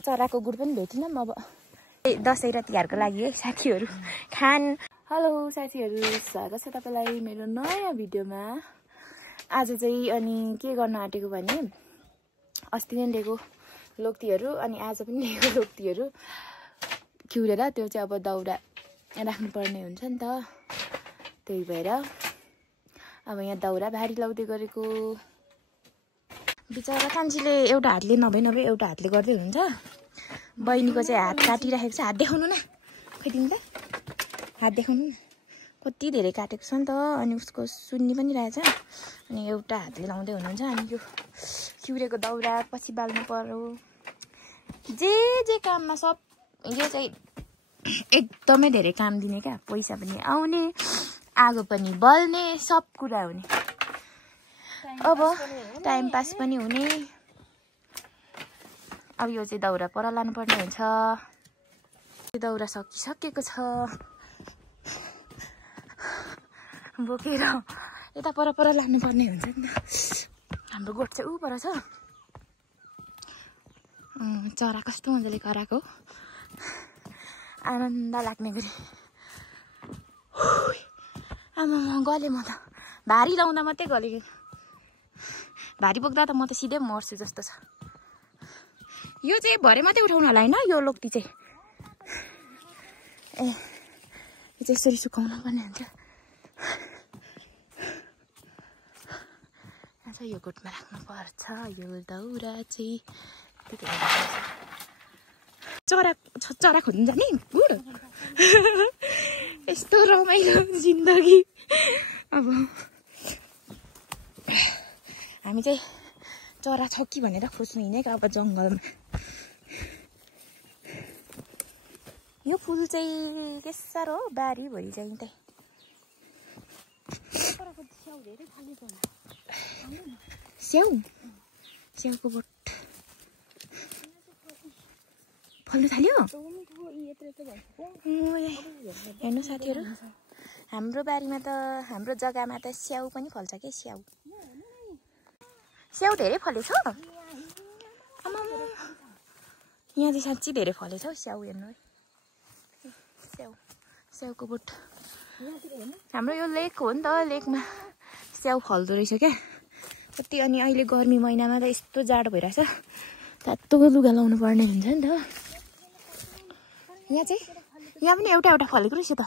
चराको गुड पनि भेटिनँ अब दसैँ र तिहारको लागि है साथीहरू खान। हेलो साथीहरू, स्वागत छ तपाईँलाई मेरो नयाँ भिडियोमा। आज चाहिँ अनि के गर्न आँटेको भने अस्ति नै लिएको लोक्तीहरू अनि आज पनि लिएको लोक्तीहरू खिउरेर त्यो चाहिँ अब दाउरा राख्नुपर्ने हुन्छ नि त। त्यही भएर अब यहाँ दाउरा भारी लाउँदै गरेको। बिचरा कान्छीले एउटा हातले नभए एउटा हातले गर्दै हुन्छ। बहिनीको चाहिँ हात काटिराखेको छ। हात देखाउनु न, खै तिमीलाई हात देखाउनु न, कति धेरै काटेको छ नि त। अनि उसको सुन्नी पनि रहेछ। अनि एउटा हातले लाउँदै हुनुहुन्छ। अनि यो खिउरेको दाउरा पछि बाल्नु पर्यो। जे काममा सब यो चाहिँ एकदमै धेरै काम दिने क्या। पैसा पनि आउने, आगो पनि बल्ने, सब कुरा हुने। अब टाइम पास पनि हुने। अब यो चाहिँ दाउरा पर लानुपर्ने हुन्छ। दाउरा सकिसकेको छ बोकेर यता पर लानुपर्ने हुन्छ नि त। हाम्रो गोठ चाहिँ ऊ पर छ। चरा कस्तो मजाले कराएको, आनन्द लाग्ने गरी। आमा गलेँ म त। भारी लाउँदा मात्रै गलेँ। भारी बोक्दा त म त सिधै मर्छु जस्तो छ। यो चाहिँ भरे मात्रै उठाउनु होला होइन, यो लोक्ती चाहिँ ए यो चाहिँ यसरी सुकाउनु पर्ने हुन्छ। अच्छा यो गोठमा राख्नुपर्छ यो दाउरा चाहिँ। चरा खोज्नु जाने बुढ यस्तो रमाइलो जिन्दगी। अब हामी चाहिँ चरा छ कि भनेर खोज्नु हिँडेको अब जङ्गलमा। यो फुल चाहिँ के साह्रो हो बारीभरि चाहिँ त्यही। स्याउको बोट फल्नु थाल्यो। हेर्नु साथीहरू, हाम्रो बारीमा त हाम्रो जग्गामा त स्याउ पनि फल्छ के। स्याउ धेरै फलेछ। यहाँ चाहिँ साँच्चै धेरै फलेछ हौ स्याउ। हेर्नु है स्याउको बोट। हाम्रो यो लेक हो नि त, लेकमा स्याउ फल्दो रहेछ क्या कति। अनि अहिले गर्मी महिनामा त यस्तो जाडो भइरहेछ, तातो लुगा लाउनु पर्ने हुन्छ नि त। यहाँ पनि एउटा फलेको रहेछ त।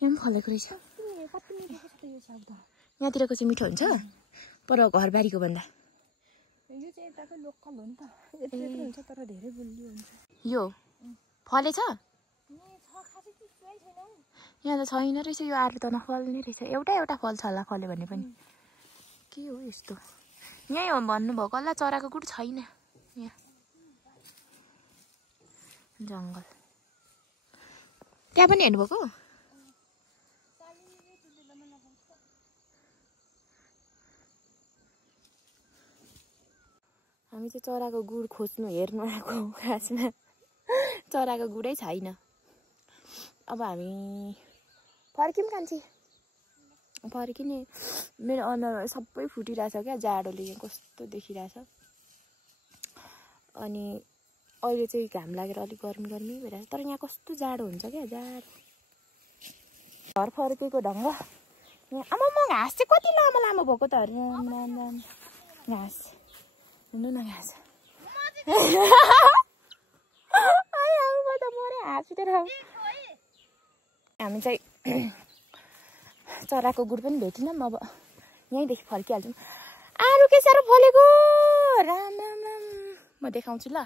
यहाँ पनि फलेको रहेछ। यहाँतिरको चाहिँ मिठो हुन्छ पर घरबारीको भन्दा। यो फलेछ यहाँ त छैन रहेछ। यो आलु त नफल्ने रहेछ। एउटा फल्छ होला फल्यो भने पनि। के हो यस्तो। यहीँ हो भन्नुभएको होला। चराको गुड छैन यहाँ। जङ्गल त्यहाँ पनि हेर्नुभएको। हामी चाहिँ चराको गुड खोज्नु हेर्नु आएको। खासमा चराको गुडै छैन। अब हामी फर्क्यौँ कान्छी। फर्किने मेरो अनुहार सबै फुटिरहेछ क्या जाडोले। यहाँ कस्तो देखिरहेछ। अनि अहिले चाहिँ घाम लागेर अलिक गर्मी भइरहेछ। तर यहाँ कस्तो जाडो हुन्छ क्या जाडो। घर फर्केको ढङ्ग यहाँ। आमा घाँस चाहिँ कति लामो भएको त। घाँस हेर्नु न घाँस। हामी चाहिँ चराको गुड पनि भेटिनौँ। अब यहीँदेखि फर्किहाल्छौँ। आरु के साह्रो फलेको। राम राम राम। म देखाउँछु ल,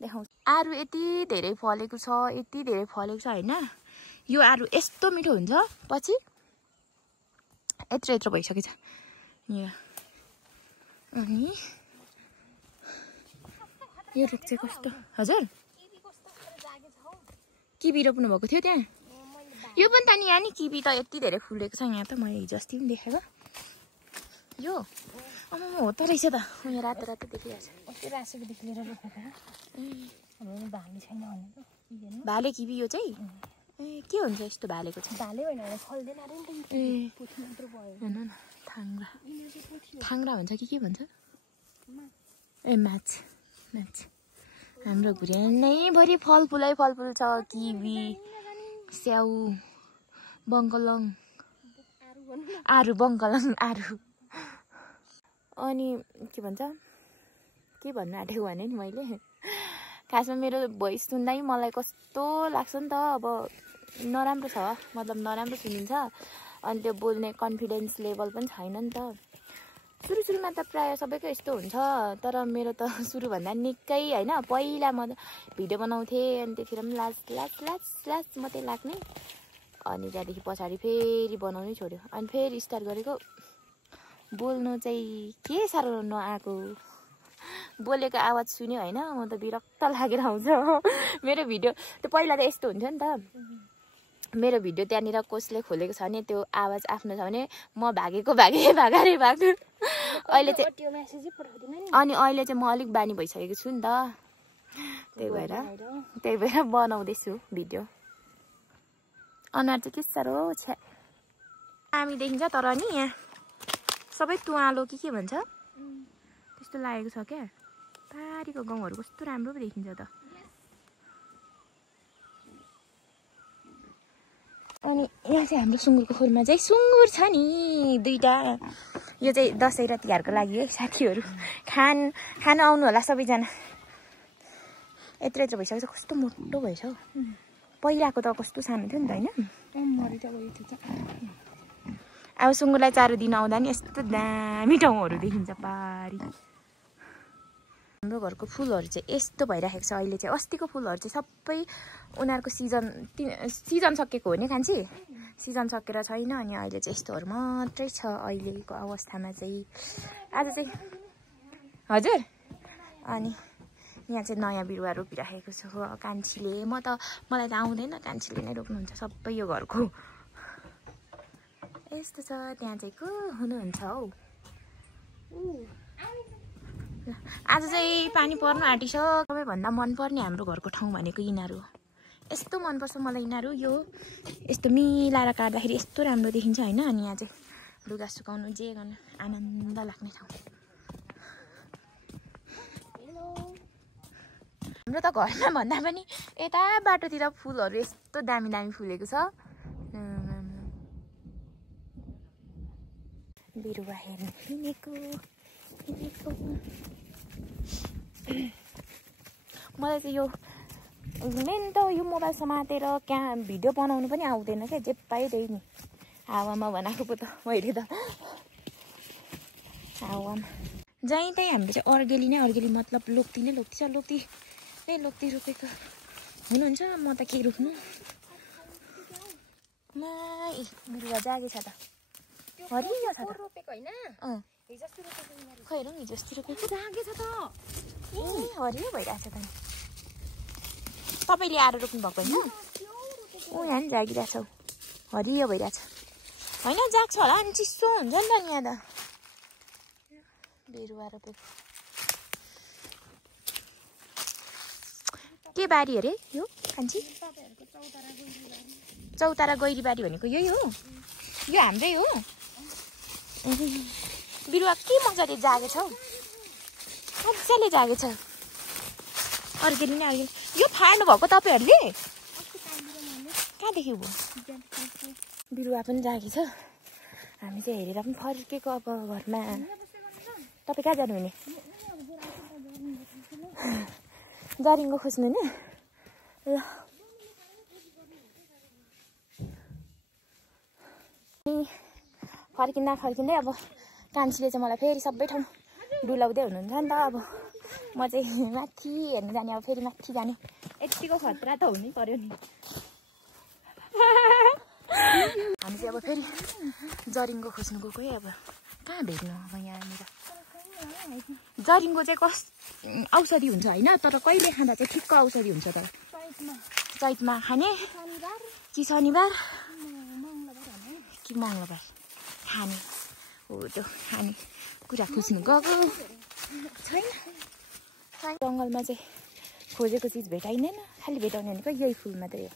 देखाउँछु। आरु यति धेरै फलेको छ, यति धेरै फलेको छ होइन। यो आरु यस्तो मिठो हुन्छ। पछि यत्रो भइसकेछ यहाँ। अनि यो रुख चाहिँ कस्तो। हजुर किबी रोप्नु भएको थियो त्यहाँ। यो पनि त नि यहाँ नि किबी त यति धेरै फुलेको छ यहाँ त। मैले हिजो अस्ति पनि देखेको यो। हो त रहेछ त। यहाँ रातो देखिरहेछ। भाले किबी यो चाहिँ। ए के हुन्छ यस्तो भालेको चाहिँ। भाले होइन फल्दैन ए हेर्नु न। थाङ्रा भन्छ कि के भन्छ। ए माछ हाम्रो घुर्यानैभरि फलफुलै फलफुल छ। किवी, स्याउ, बङ्कलङ, आरु बङ्कलङ आरु। अनि के भन्छ, के भन्नु आँटेको भने नि मैले खासमा मेरो भोइस सुन्दै मलाई कस्तो लाग्छ नि त। अब नराम्रो छ, मतलब नराम्रो सुनिन्छ। अनि त्यो बोल्ने कन्फिडेन्स लेभल पनि छैन नि त। सुरुमा त प्रायः सबैको यस्तो हुन्छ, तर मेरो त सुरुभन्दा निकै होइन। पहिला म भिडियो बनाउँथेँ अनि त्यतिखेर पनि लाज मात्रै लाग्ने। अनि त्यहाँदेखि पछाडि फेरि बनाउनै छोड्यो। अनि फेरि स्टार्ट गरेको। बोल्नु चाहिँ के साह्रो नआएको, बोलेको आवाज सुन्यो होइन, म त विरक्त लागेर आउँछ। मेरो भिडियो त्यो पहिला त यस्तो हुन्थ्यो नि त। मेरो भिडियो त्यहाँनिर कसले खोलेको छ भने त्यो आवाज आफ्नो छ भने म भागेरै भाग। अहिले चाहिँ अनि अहिले चाहिँ म अलिक बानी भइसकेको छु नि त। त्यही भएर बनाउँदैछु भिडियो। अनुहार चाहिँ के साह्रो छ हामी देखिन्छ, तर नि यहाँ सबै तुवालो के भन्छ त्यस्तो लागेको छ क्या। पारीको गाउँहरू कस्तो राम्रो पो देखिन्छ त। अनि यहाँ चाहिँ हाम्रो सुँगुरको खोरमा चाहिँ सुँगुर छ नि 2टा। यो चाहिँ दसैँ र तिहारको लागि है साथीहरू। खान आउनु होला सबैजना। यत्रो भइसकेको छ, कस्तो मोटो भएछ हौ। पहिलाको त कस्तो सानो थियो नि त होइन। अब सुँगुरलाई चारो दिन आउँदा नि यस्तो दामी ठाउँहरू देखिन्छ पारी। हाम्रो घरको फुलहरू चाहिँ यस्तो भइराखेको छ अहिले चाहिँ। अस्तिको फुलहरू चाहिँ सबै उनीहरूको सिजन सकेको हो नि कान्छी, सिजन सकेर छैन। अनि अहिले चाहिँ यस्तोहरू मात्रै छ अहिलेको अवस्थामा चाहिँ। आज चाहिँ हजुर। अनि यहाँ चाहिँ नयाँ बिरुवा रोपिराखेको छु कान्छीले। मलाई त आउँदैन, कान्छीले नै रोप्नुहुन्छ सबै यो घरको। यस्तो छ। त्यहाँ चाहिँ को हुनुहुन्छ हौ। आज चाहिँ पानी पर्नु आँटिछ। सबैभन्दा मनपर्ने हाम्रो घरको ठाउँ भनेको यिनीहरू हो। यस्तो मनपर्छ मलाई यिनीहरू। यो यस्तो मिलाएर काट्दाखेरि यस्तो राम्रो देखिन्छ होइन। अनि यहाँ चाहिँ लुगा सुकाउनु जे गर्नु आनन्द लाग्ने ठाउँ। हाम्रो त घरमा भन्दा पनि यता बाटोतिर फुलहरू यस्तो दामी फुलेको छ। बिरुवा हेर्नु हिँडेको। मलाई चाहिँ यो मेन त यो मोबाइल समातेर कहाँ भिडियो बनाउनु पनि आउँदैन क्या। जे पायो त्यही नि हावामा बनाएको पो त मैले त। हावामा जहीँ त्यहीँ हामीले चाहिँ अर्गेली मतलब लोक्ती छ। लोक्ती रोपेको हुनुहुन्छ। म त के रोप्नु। बिरुवा जागेछ त। हरियो छ त। खै हेरौँ हिजो अस्ति रोपेको जागेछ त। हरियो भइरहेछ त। तपाईँले आएर रोप्नु भएको होइन? यहाँ नि जागिरहेछ हौ, हरियो भइरहेछ होइन। जाग्छ होला अनि चिसो हुन्छ नि त यहाँ त। बिरुवा रोपेको के बारी अरे यो कान्छी? चौतारा गैरी बारी भनेको यही हो? यो हाम्रै हो? बिरुवा के मजाले जागेछ हौ, मजाले जागेछ। अर्गेली यो फाड्नु भएको तपाईँहरूले? कहाँदेखि भयो? बिरुवा पनि जागेछ। हामी चाहिँ हेरेर पनि फर्केको अब घरमा। तपाईँ कहाँ जानुहुने? जरिङ्गो खोज्नु नि ल। फर्किँदै अब कान्छीले चाहिँ मलाई फेरि सबै ठाउँ डुलाउँदै हुनुहुन्छ नि त। अब म चाहिँ माथि हेर्नु जाने, अब फेरि माथि जाने। यतिको खतरा त हुनै पर्यो नि। हामी चाहिँ अब फेरि जरिङ्गो खोज्नु गएको है। अब कहाँ भेट्नु अब यहाँनिर? जरिङ्गो चाहिँ औषधि हुन्छ होइन, तर कहिले खाँदा चाहिँ ठिक्क औषधि हुन्छ। तर चैतमा खाने कि शनिबार कि मङ्गलबार खाने हो। त्यो खाने कुरा खोज्नु गएको छैन। जङ्गलमा चाहिँ खोजेको चिज भेटाइँदैन। खालि भेटाउने भनेको यही फुल मात्रै हो।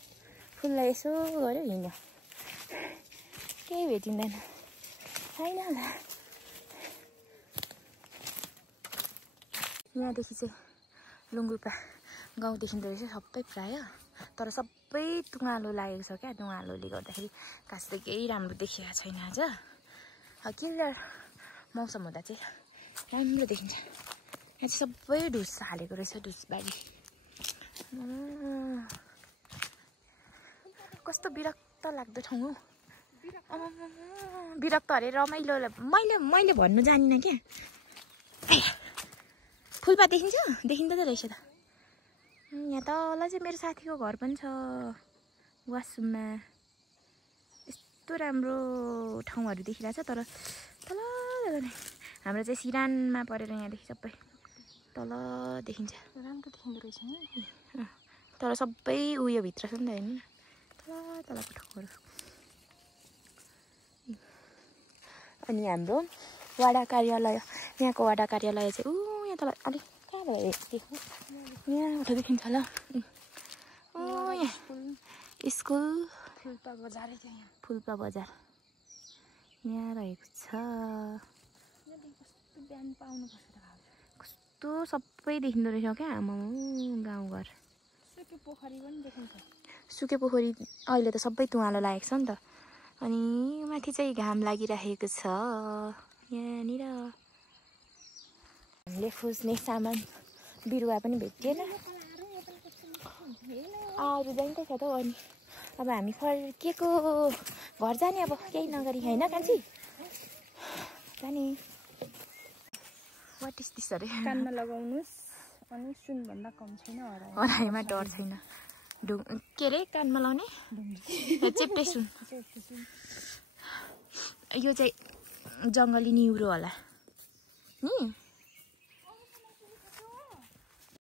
फुललाई यसो गऱ्यो हिँड्यो, केही भेटिँदैन छैन होला। यहाँदेखि चाहिँ लुङ्गुपा गाउँ देखिँदो रहेछ सबै प्राय, तर सबै तुङालो लागेको छ क्या। तुङालोले गर्दाखेरि घाँस त केही राम्रो देखिएको छैन आज। क्लियर मौसम हुँदा चाहिँ राम्रो देखिन्छ। यहाँ चाहिँ सबै ढुस हालेको रहेछ, ढुसबारी। कस्तो विरक्त लाग्दो ठाउँ हौ। विरक्त अरे रमाइलो। मैले भन्नु जानिनँ क्या। फुलपात देखिन्छ? देखिँदो त रहेछ त। यहाँ तल चाहिँ मेरो साथीको घर पनि छ, वासुममा। यस्तो राम्रो ठाउँहरू देखिरहेछ, तर तल हाम्रो चाहिँ सिरानमा परेर यहाँदेखि सबै तल देखिन्छ। राम्रो देखिँदो रहेछ नि, तर सबै उयो भित्र छ नि त, हेर्नु न तलको ठाउँहरू। अनि हाम्रो वडा कार्यालय, यहाँको वडा कार्यालय चाहिँ यहाँ तल अलिक कहाँ भयो देखौँ, यहाँबाट देखिन्छ होला। यहाँ स्कुल फुल्पा बजार, फुल्पा बजार यहाँ रहेको छ। बिहान पाउनुपर्छ त। कस्तो सबै देखिँदो रहेछ क्या आमा गाउँघर। सुके पोखरी पनि देखिन्छ। सुके पोखरी अहिले त सबै तुवालो लागेको छ नि त। अनि माथि चाहिँ घाम लागिरहेको छ यहाँनिर। हामीले खोज्ने सामान बिरुवा पनि भेटिएन, आएर जान्छ त हौ। अनि अब हामी फर्केको घर जाने, अब केही नगरी होइन कान्छी जाने। वाट इज दिस अरे? कानमा लगाउनुहोस् अनि सुनभन्दा कम छैन हराइमा डर छैन। के अरे कानमा लाउने चेप्टे सुन। यो चाहिँ जङ्गली निउरो होला नि।